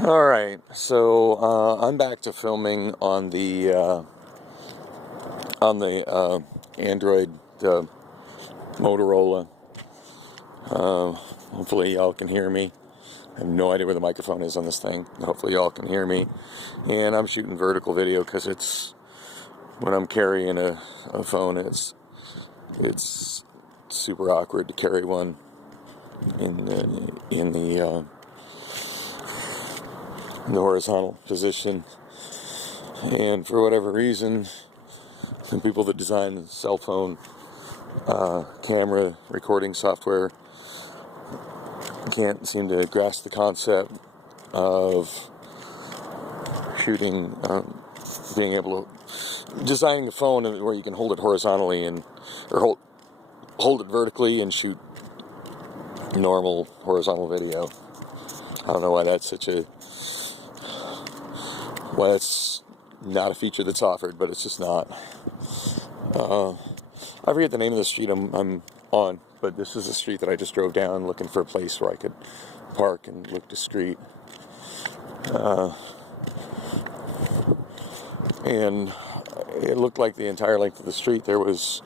Alright, so I'm back to filming on the Android Motorola. Hopefully y'all can hear me. I have no idea where the microphone is on this thing. Hopefully y'all can hear me. And I'm shooting vertical video because it's, when I'm carrying a phone, it's super awkward to carry one in the horizontal position. And for whatever reason, the people that design cell phone camera recording software can't seem to grasp the concept of shooting, being able to designing a phone where you can hold it horizontally or hold it vertically and shoot normal horizontal video. I don't know why that's not a feature that's offered, but it's just not. I forget the name of the street I'm on, but this is a street that I just drove down looking for a place where I could park and look discreet. And it looked like the entire length of the street there was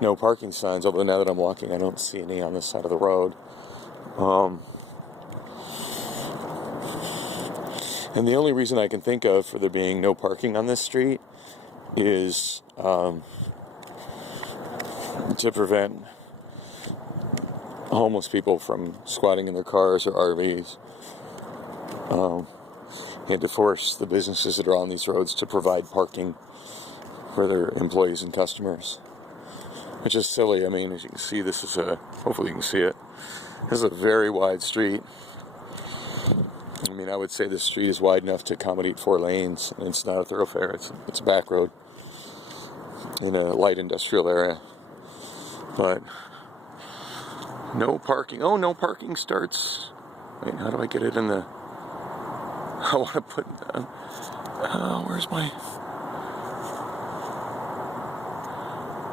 no parking signs, although now that I'm walking I don't see any on this side of the road. And the only reason I can think of for there being no parking on this street is to prevent homeless people from squatting in their cars or RVs, and to force the businesses that are on these roads to provide parking for their employees and customers, which is silly. I mean, as you can see, this is hopefully you can see it. This is a very wide street. I mean, I would say this street is wide enough to accommodate 4 lanes, and it's not a thoroughfare. It's a back road in a light industrial area. But no parking. Oh, no parking starts. Wait, how do I get it in the? I want to put. Where's my?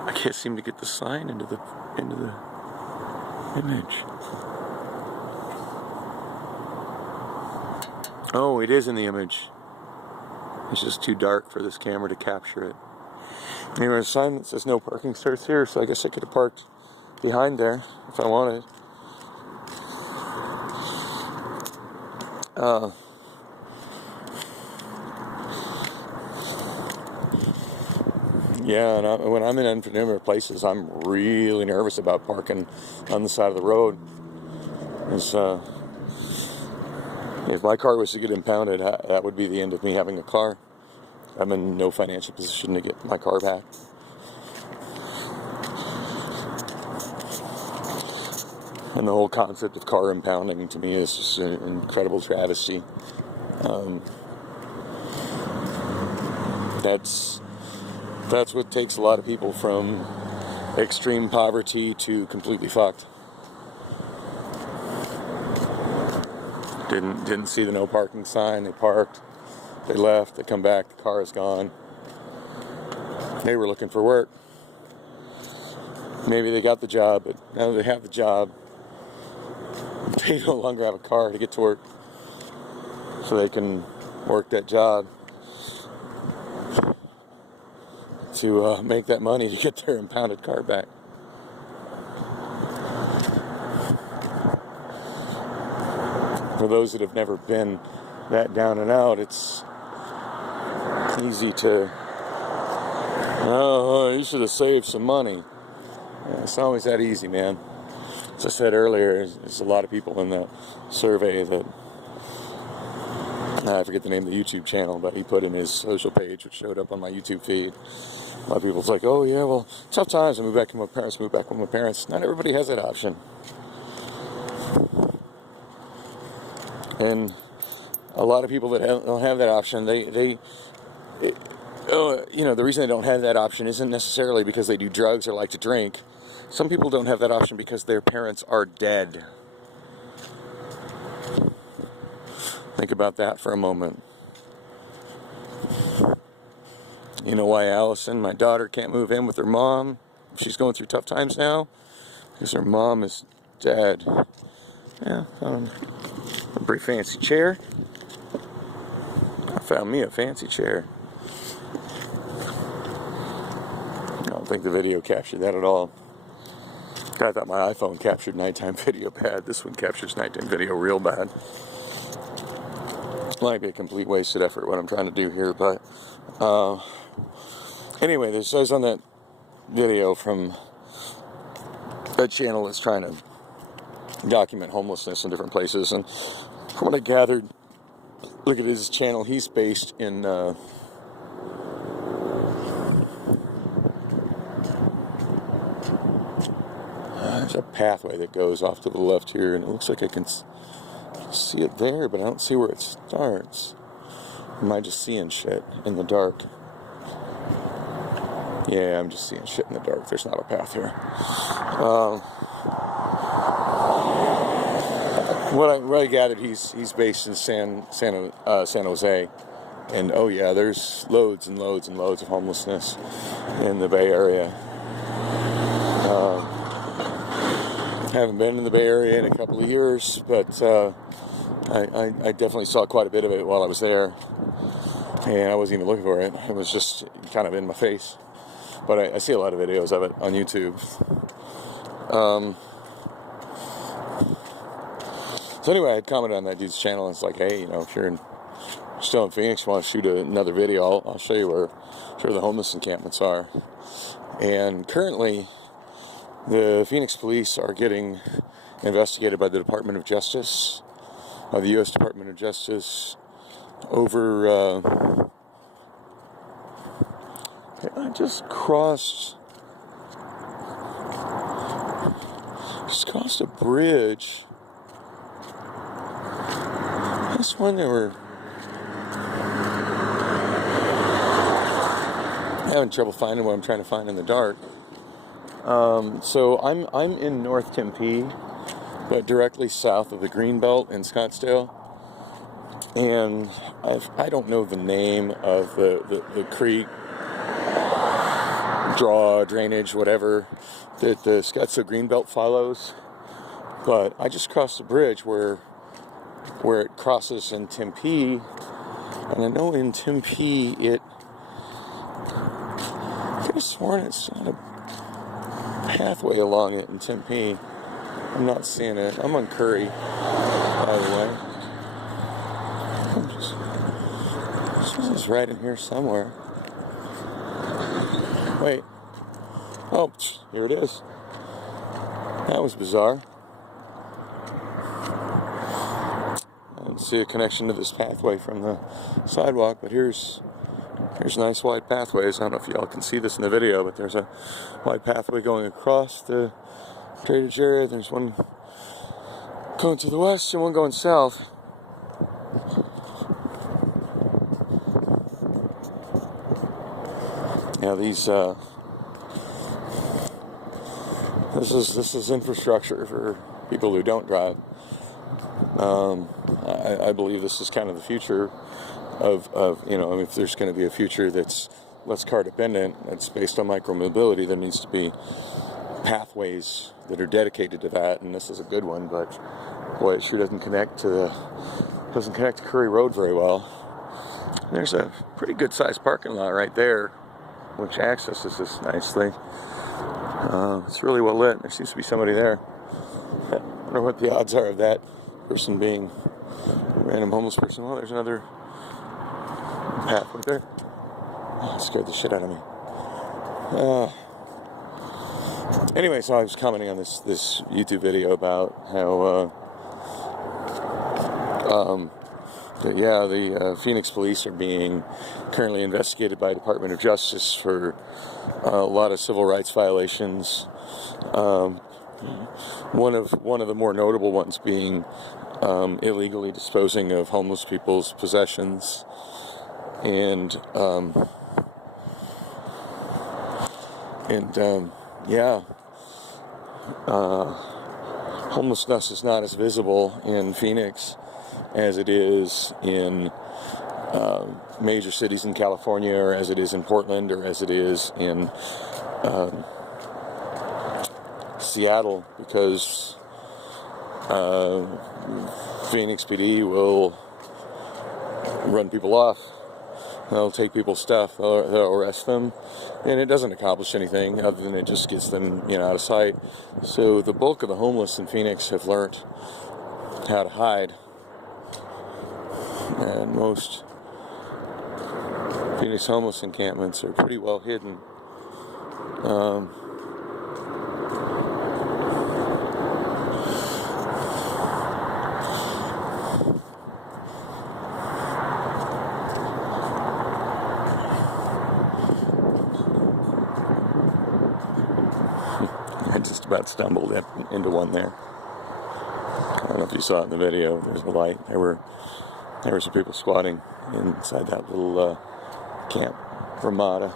I can't seem to get the sign into the image. Oh, it is in the image. It's just too dark for this camera to capture it. Anyway, a sign that says no parking starts here, so I guess I could have parked behind there if I wanted. Yeah, and when I'm in unfamiliar places, I'm really nervous about parking on the side of the road. If my car was to get impounded, that would be the end of me having a car. I'm in no financial position to get my car back. And the whole concept of car impounding to me is just an incredible travesty. That's what takes a lot of people from extreme poverty to completely fucked. Didn't see the no parking sign. They parked. They left. They come back. The car is gone. They were looking for work. Maybe they got the job, but now that they have the job, they no longer have a car to get to work, so they can work that job to make that money to get their impounded car back. For those that have never been that down and out, it's easy to, oh, you should have saved some money. Yeah, it's always that easy, man. As I said earlier, there's a lot of people in the survey that, I forget the name of the YouTube channel, but he put in his social page, which showed up on my YouTube feed. A lot of people's like, oh yeah, well, tough times, I moved back with my parents. Not everybody has that option. And a lot of people that don't have that option, the reason they don't have that option isn't necessarily because they do drugs or like to drink. Some people don't have that option because their parents are dead. Think about that for a moment. You know why Allison, my daughter, can't move in with her mom? She's going through tough times now because her mom is dead. Yeah, a pretty fancy chair. found me a fancy chair. I don't think the video captured that at all. I thought my iPhone captured nighttime video bad. This one captures nighttime video real bad. Might be a complete wasted effort what I'm trying to do here, but anyway, this says on that video from that channel that's trying to document homelessness in different places, and from what I gathered, look at his channel, he's based in there's a pathway that goes off to the left here, and it looks like I can see it there, but I don't see where it starts. Am I just seeing shit in the dark? Yeah, I'm just seeing shit in the dark. There's not a path here. What I gathered, he's based in San Jose, and oh yeah, there's loads and loads and loads of homelessness in the Bay Area. Haven't been in the Bay Area in a couple of years, but I definitely saw quite a bit of it while I was there, and I wasn't even looking for it. It was just kind of in my face. But I see a lot of videos of it on YouTube. So anyway, I had commented on that dude's channel, and it's like, hey, if you're still in Phoenix, you want to shoot another video, I'll show you where the homeless encampments are. And currently, the Phoenix police are getting investigated by the Department of Justice, the U.S. Department of Justice, over... I just crossed a bridge. This one they were having trouble finding what I'm trying to find in the dark. So I'm in North Tempe, but directly south of the Greenbelt in Scottsdale. And I don't know the name of the creek, drainage, whatever, that the Scottsdale Greenbelt follows. But I just crossed the bridge where it crosses in Tempe, and I know in Tempe I could have sworn it's not a pathway along it in Tempe. I'm not seeing it. I'm on Curry, by the way. This is right in here somewhere. Wait. Oh, here it is. That was bizarre. I don't see a connection to this pathway from the sidewalk, but here's nice wide pathways. I don't know if y'all can see this in the video, but there's a wide pathway going across the drainage area. There's one going to the west and one going south. Yeah, this is infrastructure for people who don't drive. I believe this is kind of the future of if there's going to be a future that's less car dependent, that's based on micromobility, there needs to be pathways that are dedicated to that, and this is a good one, but boy, it sure doesn't connect to Curry Road very well. There's a pretty good sized parking lot right there, which accesses this nicely. It's really well lit. There seems to be somebody there. I wonder what the odds are of that person being a random homeless person. Well, there's another path right there. Oh, it scared the shit out of me. Anyway, so I was commenting on this YouTube video about how the Phoenix police are being currently investigated by the Department of Justice for a lot of civil rights violations. One of the more notable ones being illegally disposing of homeless people's possessions, and homelessness is not as visible in Phoenix as it is in major cities in California, or as it is in Portland, or as it is in Seattle, because Phoenix PD will run people off They'll take people's stuff, they'll arrest them, and it doesn't accomplish anything other than it just gets them, out of sight. So the bulk of the homeless in Phoenix have learned how to hide, and most Phoenix homeless encampments are pretty well hidden. I just about stumbled into one there. I don't know if you saw it in the video. There's a light. There were some people squatting inside that little Camp Ramada.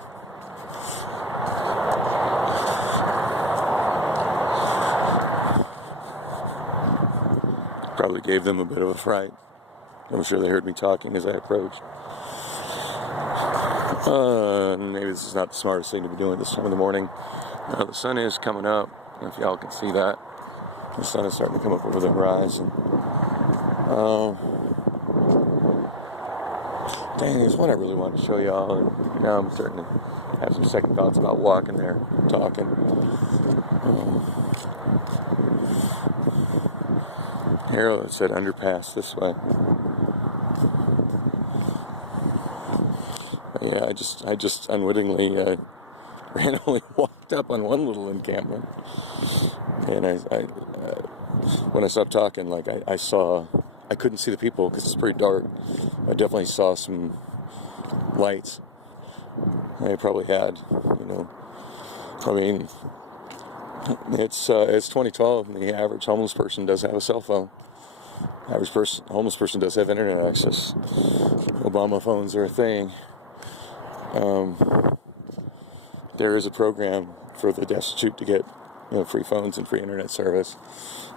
Probably gave them a bit of a fright. I'm sure they heard me talking as I approached. Maybe this is not the smartest thing to be doing this time of the morning. The sun is coming up, if y'all can see that. The sun is starting to come up over the horizon. Dang, there's one I really wanted to show y'all, and now I'm starting to have some second thoughts about walking there, talking. Arrow that said underpass this way. Yeah, I just unwittingly randomly walked up on one little encampment, and I when I stopped talking, like I couldn't see the people because it's pretty dark. I definitely saw some lights. They probably had, I mean, it's 2012, and the average homeless person does have a cell phone. Homeless person does have internet access. Obama phones are a thing. There is a program for the destitute to get, free phones and free internet service.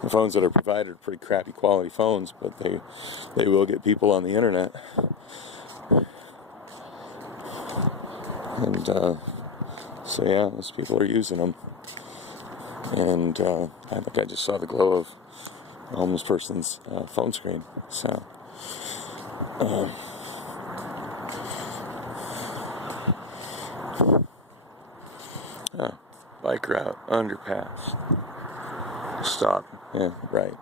The phones that are provided are pretty crappy quality phones, but they will get people on the internet. And so yeah, those people are using them. And I think I just saw the glow of a homeless person's phone screen. So bike route, underpass, stop. Yeah, right.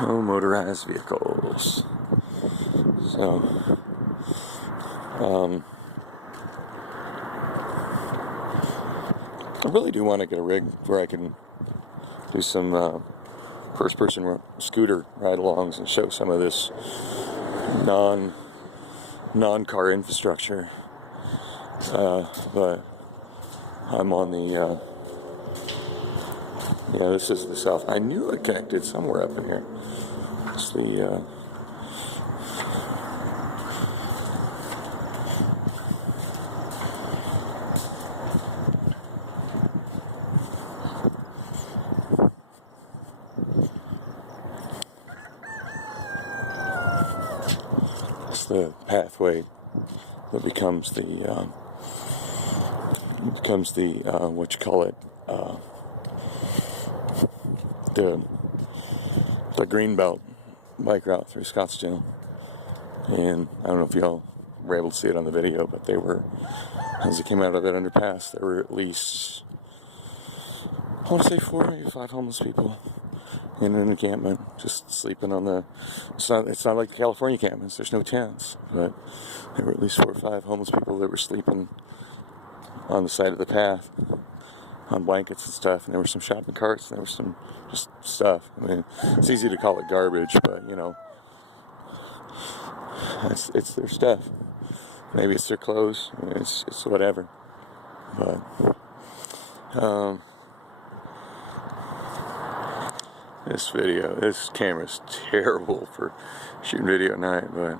No motorized vehicles. So, I really do want to get a rig where I can do some first-person scooter ride-alongs and show some of this non-car infrastructure. But I'm on the this is the south. I knew it connected somewhere up in here. It's the pathway that becomes the what you call it, the Greenbelt bike route through Scottsdale. And I don't know if y'all were able to see it on the video, but as it came out of that underpass, there were at least, I want to say 4 or 5 homeless people in an encampment, just sleeping on the. It's not like the California encampments. There's no tents, but there were at least 4 or 5 homeless people that were sleeping on the side of the path, on blankets and stuff. And there were some shopping carts, and there was some just stuff. I mean, it's easy to call it garbage, but it's their stuff. Maybe it's their clothes. I mean, it's whatever. But this camera's terrible for shooting video at night, but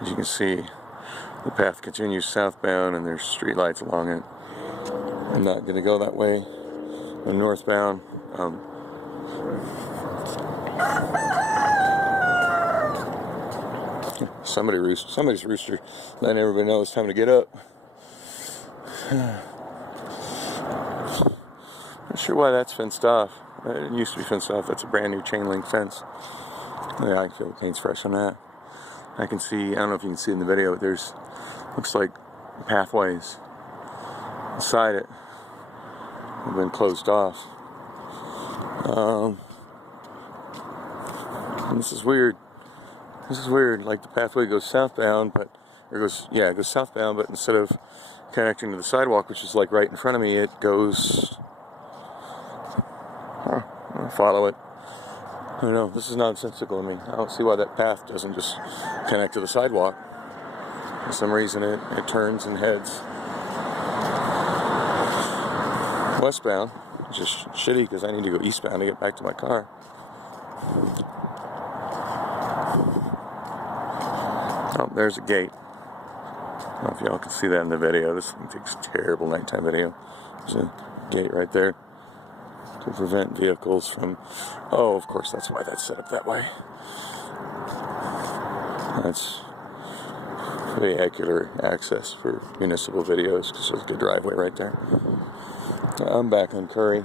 as you can see, the path continues southbound and there's street lights along it. I'm not going to go that way. I'm northbound. Somebody's rooster letting everybody know it's time to get up. Not sure why that's fenced off. It used to be fenced off. That's a brand new chain link fence. Yeah, I can feel the paint's fresh on that. I can see, I don't know if you can see in the video, but there's, looks like pathways inside it have been closed off. And this is weird. This is weird. Like the pathway goes southbound, but it goes southbound, but instead of connecting to the sidewalk, which is like right in front of me, it goes. I'll follow it. I don't know. This is nonsensical to me. I don't see why that path doesn't just connect to the sidewalk. For some reason, it turns and heads westbound, which is shitty because I need to go eastbound to get back to my car. Oh, there's a gate. I don't know if y'all can see that in the video. This thing takes terrible nighttime video. There's a gate right there to prevent vehicles from... Oh, of course, that's why that's set up that way. That's vehicular access for municipal videos, because there's a good driveway right there. I'm back on Curry. I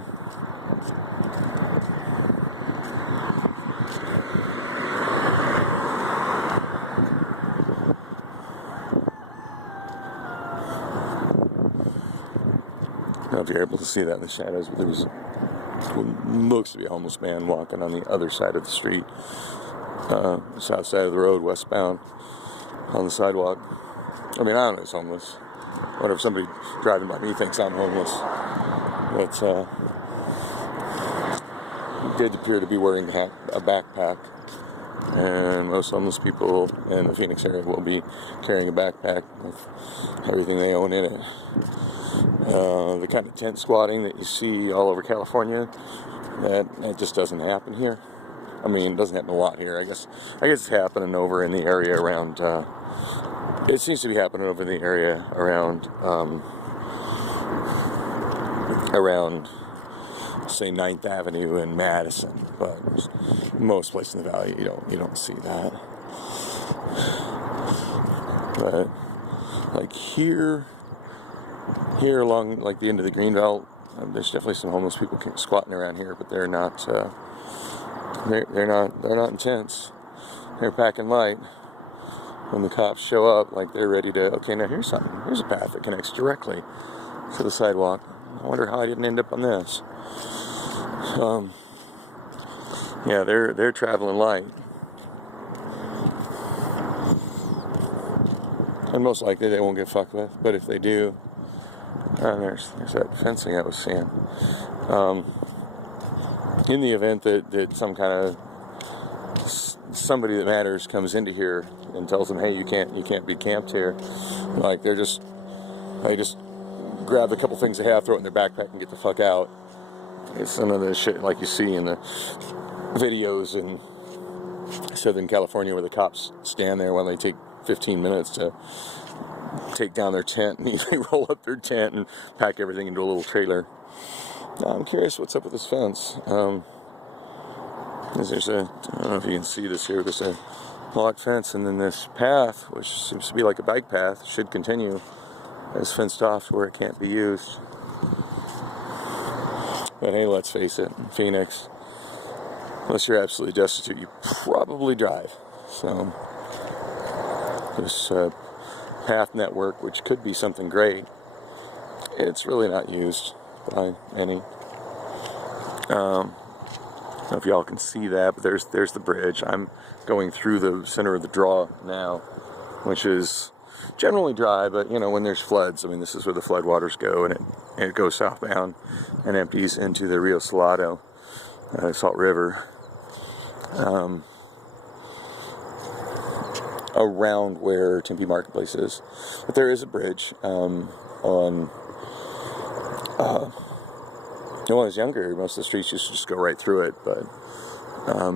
don't know if you're able to see that in the shadows, but there was what looks to be a homeless man walking on the other side of the street, the south side of the road, westbound, on the sidewalk. I mean, I don't know if he's homeless. What if somebody driving by me thinks I'm homeless? But he did appear to be wearing a backpack, and most homeless people in the Phoenix area will be carrying a backpack with everything they own in it. The kind of tent squatting that you see all over California, that just doesn't happen here. I mean, it doesn't happen a lot here. I guess it's happening over in the area around. It seems to be happening over in the area around, say 9th Avenue and Madison, but most places in the valley you don't see that. But like here along like the end of the Greenbelt, there's definitely some homeless people squatting around here, but they're not they're not intense. They're packing light. When the cops show up, like they're ready to, okay, now here's something. Here's a path that connects directly to the sidewalk. I wonder how I didn't end up on this. Yeah, they're traveling light. And most likely they won't get fucked with, but if they do, there's that fencing I was seeing. In the event that some kind of somebody that matters comes into here and tells them, hey, you can't be camped here, like they just grab a couple things they have, throw it in their backpack, and get the fuck out. It's some of the shit like you see in the videos in Southern California where the cops stand there while they take 15 minutes to take down their tent, and they roll up their tent and pack everything into a little trailer. Now, I'm curious what's up with this fence. I don't know if you can see this here, there's a locked fence, and then this path, which seems to be like a bike path, should continue, is fenced off to where it can't be used. But hey, let's face it, in Phoenix, unless you're absolutely destitute, you probably drive. So this path network, which could be something great, it's really not used by any. I don't know if y'all can see that, but there's the bridge. I'm going through the center of the draw now, which is generally dry, but when there's floods, I mean, this is where the floodwaters go, and it goes southbound and empties into the Rio Salado, Salt River, around where Tempe Marketplace is. But there is a bridge on. When I was younger, most of the streets used to just go right through it, but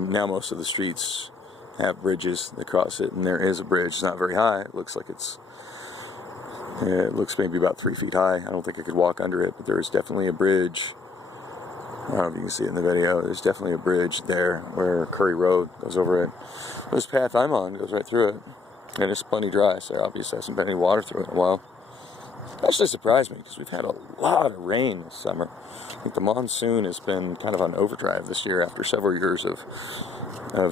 now most of the streets have bridges that cross it, and there is a bridge. It's not very high. It looks like it looks maybe about 3 feet high. I don't think I could walk under it, but there is definitely a bridge. I don't know if you can see it in the video. There's definitely a bridge there where Curry Road goes over it. This path I'm on goes right through it, and it's plenty dry, so obviously there hasn't been any water through it in a while. Actually surprised me because we've had a lot of rain this summer. I think the monsoon has been kind of on overdrive this year after several years of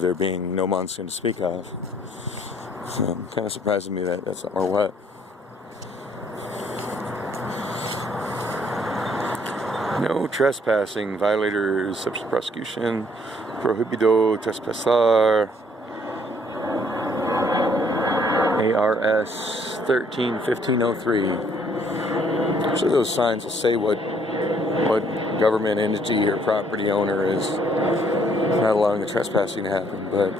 there being no monsoon to speak of. So it kind of surprises me that that's not more wet. No trespassing. Violators subject to prosecution. Prohibido trespassar. ARS 13-1503. So those signs will say what government entity or property owner is not allowing the trespassing to happen. But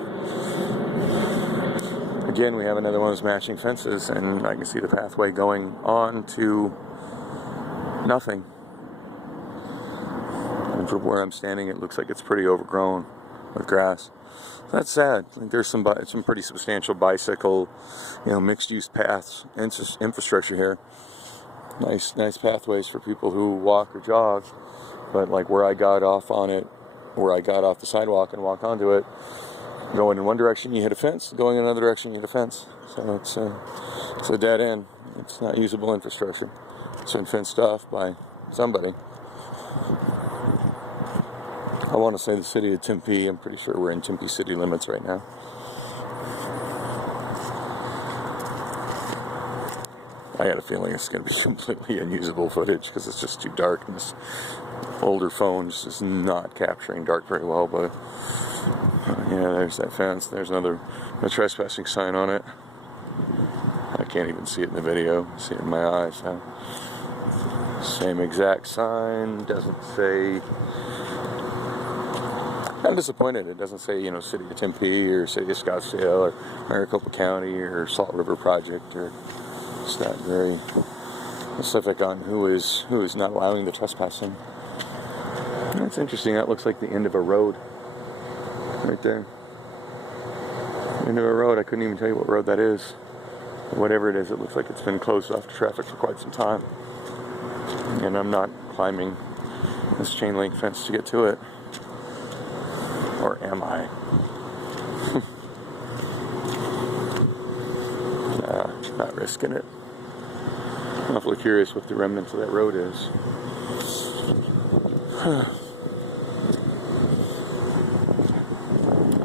again, we have another one of those matching fences, and I can see the pathway going on to nothing. And from where I'm standing, it looks like it's pretty overgrown with grass. That's sad. I think there's some pretty substantial bicycle, mixed-use paths, infrastructure here. Nice pathways for people who walk or jog. But like where I got off the sidewalk and walked onto it, going in one direction you hit a fence, going in another direction you hit a fence. So it's a dead end. It's not usable infrastructure. It's been fenced off by somebody. I want to say the city of Tempe. I'm pretty sure we're in Tempe city limits right now. I had a feeling it's going to be completely unusable footage because it's just too dark, and this older phone just is not capturing dark very well. But yeah, there's that fence. There's no trespassing sign on it. I can't even see it in the video. I see it in my eyes. So. Same exact sign. Doesn't say. I'm disappointed. It doesn't say, City of Tempe or City of Scottsdale or Maricopa County or Salt River Project. Or it's not very specific on who is not allowing the trespassing. That's interesting. That looks like the end of a road right there. End of a road. I couldn't even tell you what road that is. Whatever it is, it looks like it's been closed off to traffic for quite some time. And I'm not climbing this chain link fence to get to it. Or am I? Not risking it. I'm awfully curious what the remnants of that road is.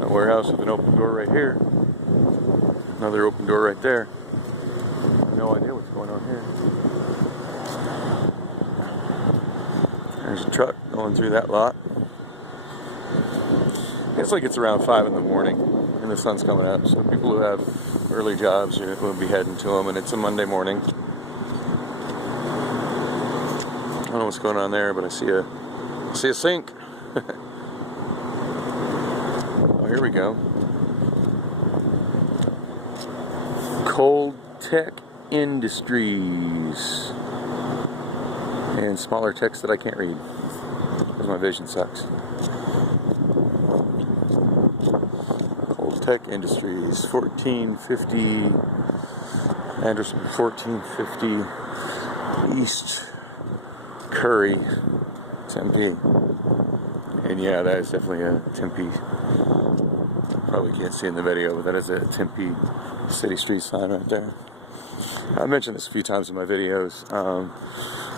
A warehouse with an open door right here. Another open door right there. No idea what's going on here. There's a truck going through that lot. It's like it's around 5 in the morning and the sun's coming up, so people who have early jobs will be heading to them, and it's a Monday morning. I don't know what's going on there, but I see a sink. Oh, here we go. Cold Tech Industries. And smaller text that I can't read because my vision sucks. Tech Industries, 1450, address 1450 East Curry, Tempe. And yeah, that is definitely a Tempe, probably can't see in the video, but that is a Tempe city street sign right there. I mentioned this a few times in my videos.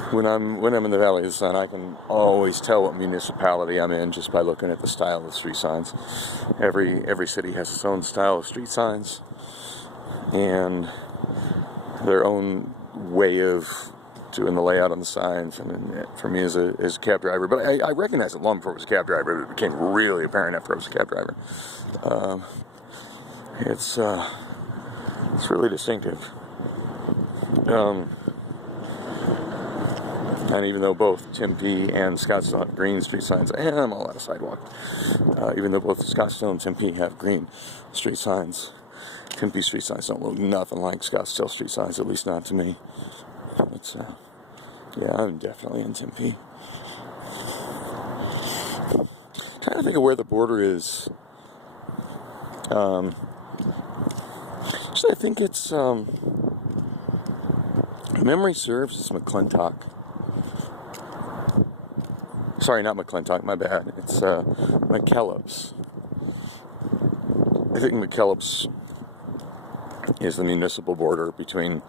When I'm in the Valley of the Sun, I can always tell what municipality I'm in just by looking at the style of the street signs. Every city has its own style of street signs and their own way of doing the layout on the signs. I mean, for me as a cab driver, but I recognized it long before I was a cab driver. It became really apparent after I was a cab driver. It's really distinctive. And even though both Tempe and Scottsdale have green street signs, and I'm all out of sidewalk, even though both Scottsdale and Tempe have green street signs, Tempe street signs don't look nothing like Scottsdale street signs, at least not to me. But, yeah, I'm definitely in Tempe. Trying to think of where the border is. Actually, I think it's, memory serves, it's McClintock. Sorry, not McClintock, my bad. It's McKellips. I think McKellips is the municipal border between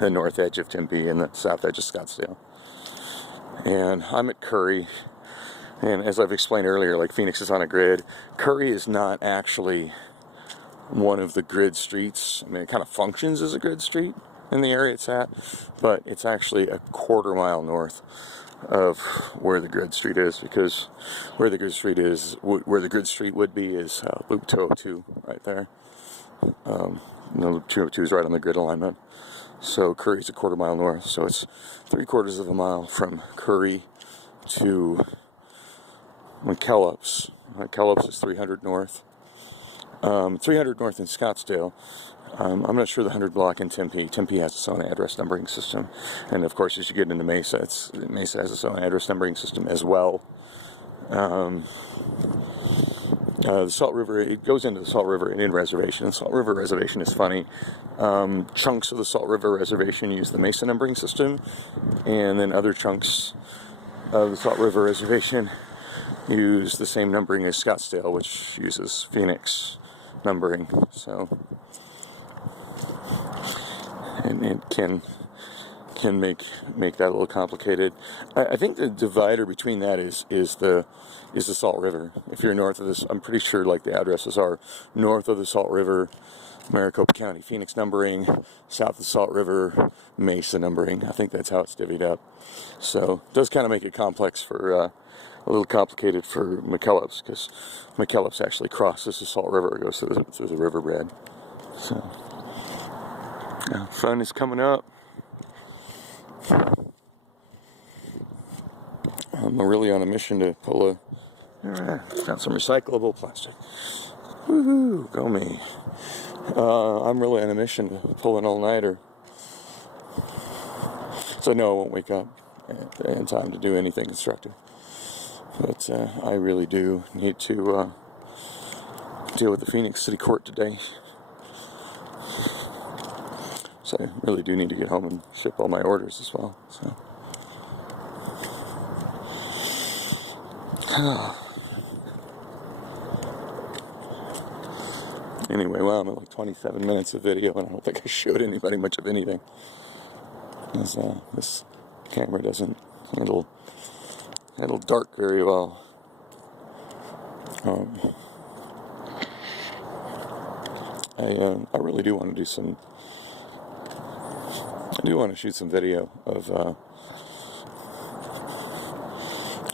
the north edge of Tempe and the south edge of Scottsdale. And I'm at Curry, and as I've explained earlier, like Phoenix is on a grid. Curry is not actually one of the grid streets. I mean, it kind of functions as a grid street in the area it's at, but it's actually a quarter mile north of where the grid street is, because where the grid street would be is Loop 202 right there. Loop 202 is right on the grid alignment. So Curry's a quarter mile north, so it's 3/4 of a mile from Curry to McKellips. McKellips is 300 north. 300 north in Scottsdale. I'm not sure the 100 block in Tempe. Tempe has its own address numbering system. And of course, as you get into Mesa, Mesa has its own address numbering system as well. The Salt River, it goes into the Salt River Indian Reservation. The Salt River Reservation is funny. Chunks of the Salt River Reservation use the Mesa numbering system, and then other chunks of the Salt River Reservation use the same numbering as Scottsdale, which uses Phoenix numbering. So, and it can make that a little complicated. I think the divider between that is the Salt River. If you're north of this, I'm pretty sure like the addresses are north of the Salt River, Maricopa County, Phoenix numbering, south of the Salt River, Mesa numbering. I think that's how it's divvied up. So it does kind of make it complex for a little complicated for McKellips, because McKellips actually crosses the Salt River. It goes through the riverbed. So yeah, fun is coming up. I'm really on a mission to pull got some recyclable plastic. Woohoo, go me. I'm really on a mission to pull an all-nighter. So no, I won't wake up in time to do anything constructive. But I really do need to deal with the Phoenix City Court today. So I really do need to get home and ship all my orders as well. So. Anyway, well, I'm at like 27 minutes of video, and I don't think I showed anybody much of anything. Because this camera doesn't handle dark very well. I really do want to do some. I do want to shoot some video of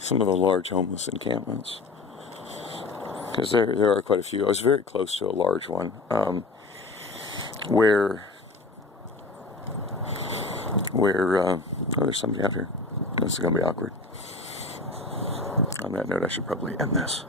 some of the large homeless encampments, because there are quite a few. I was very close to a large one where oh, there's somebody out here. This is going to be awkward. On that note, I should probably end this.